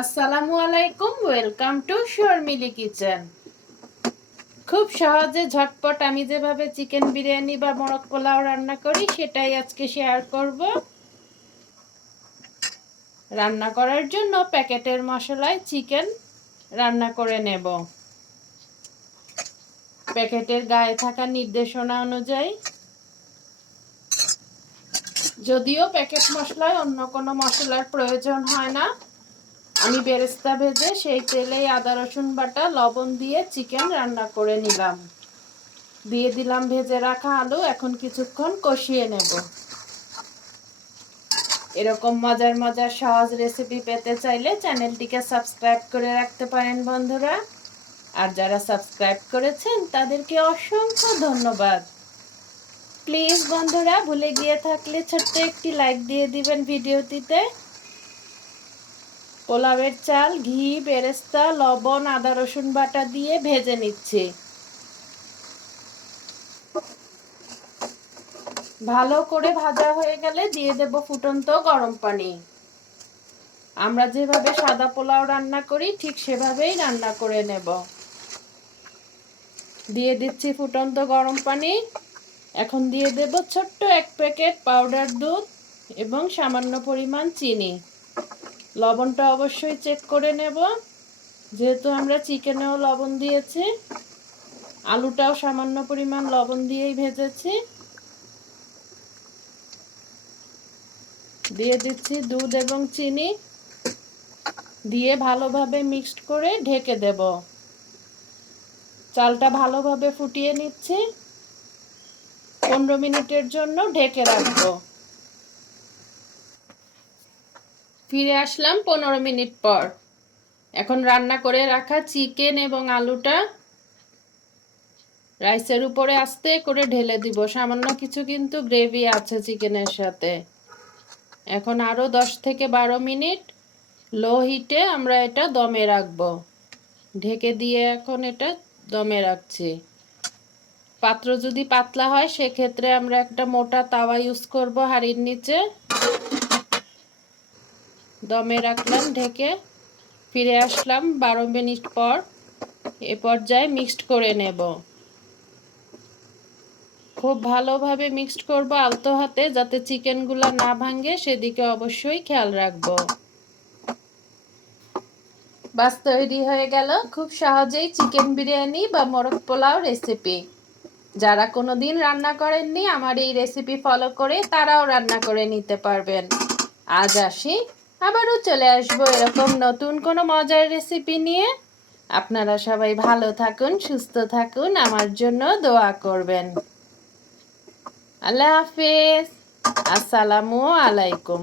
আসসালামু আলাইকুম, welcome to Sharmili kitchen. খুব সহজে ঝটপট আমি যেভাবে চিকেন বিরিয়ানি বা মোরগ পোলাও রান্না করি সেটাই আজকে শেয়ার করব। রান্না করার জন্য প্যাকেটের মশলায় চিকেন রান্না করে নেব। প্যাকেটের গায়ে থাকা নির্দেশনা অনুযায়ী, যদিও প্যাকেট মশলায় অন্য কোনো মশলার প্রয়োজন হয় না, আমি বেরেস্তা ভেজে সেই তেলেই আদা রসুন বাটা লবণ দিয়ে চিকেন রান্না করে নিলাম। দিয়ে দিলাম ভেজে রাখা আলু। এখন কিছুক্ষণ কষিয়ে নেব। এরকম মজার মজার সহজ রেসিপি পেতে চাইলে চ্যানেলটিকে সাবস্ক্রাইব করে রাখতে পারেন বন্ধুরা। আর যারা সাবস্ক্রাইব করেছেন তাদেরকে অসংখ্য ধন্যবাদ। প্লিজ বন্ধুরা, ভুলে গিয়ে থাকলে ছোট্ট একটি লাইক দিয়ে দিবেন ভিডিওটিতে। পোলাওয়ের চাল ঘি, বেরেস্তা, লবণ, আদা রসুন বাটা দিয়ে ভেজে নিচ্ছি। ভালো করে ভাজা হয়ে গেলে দিয়ে দেব ফুটন্ত গরম পানি। আমরা যেভাবে সাদা পোলাও রান্না করি ঠিক সেভাবেই রান্না করে নেব। দিয়ে দিচ্ছি ফুটন্ত গরম পানি। এখন দিয়ে দেব ছোট্ট এক প্যাকেট পাউডার দুধ এবং সামান্য পরিমাণ চিনি। লবণটা অবশ্যই চেক করে নেব, যেহেতু আমরা চিকেনেও লবণ দিয়েছি। আলুটাও সামান্য পরিমাণ লবণ দিয়েই ভেজেছি। দিয়ে দিচ্ছি দুধ এবং চিনি, দিয়ে ভালোভাবে মিক্সড করে ঢেকে দেব। চালটা ভালোভাবে ফুটিয়ে নিচ্ছি। 15 মিনিটের জন্য ঢেকে রাখবো। ফিরে আসলাম 15 মিনিট পর। এখন রান্না করে রাখা চিকেন এবং আলুটা রাইসের উপরে আস্তে করে ঢেলে দিব। সামান্য কিছু কিন্তু গ্রেভি আছে চিকেনের সাথে। এখন আরো 10 থেকে 12 মিনিট লো হিটে আমরা এটা দমে রাখবো। ঢেকে দিয়ে এখন এটা দমে রাখছি। পাত্র যদি পাতলা হয় সেক্ষেত্রে আমরা একটা মোটা তাওয়া ইউজ করব হাঁড়ির নিচে। দমে রাখলাম ঢেকে। ফিরে আসলাম 12 মিনিট পর। এ পর্যায়ে মিক্সড করে নেব। খুব ভালোভাবে মিক্সড করব আলতো হাতে, যাতে চিকেনগুলো না ভাঙে সেদিকে অবশ্যই খেয়াল রাখব। বাস তৈরি হয়ে গেল খুব সহজেই চিকেন বিরিয়ানি বা মোরগ পোলাও রেসিপি। যারা কোনোদিন রান্না করেননি আমার এই রেসিপি ফলো করে তারাও রান্না করে নিতে পারবেন। আজ আসি, আবারও চলে আসবো এরকম নতুন কোনো মজার রেসিপি নিয়ে। আপনারা সবাই ভালো থাকুন, সুস্থ থাকুন, আমার জন্য দোয়া করবেন। আল্লাহ হাফেজ। আসসালামু আলাইকুম।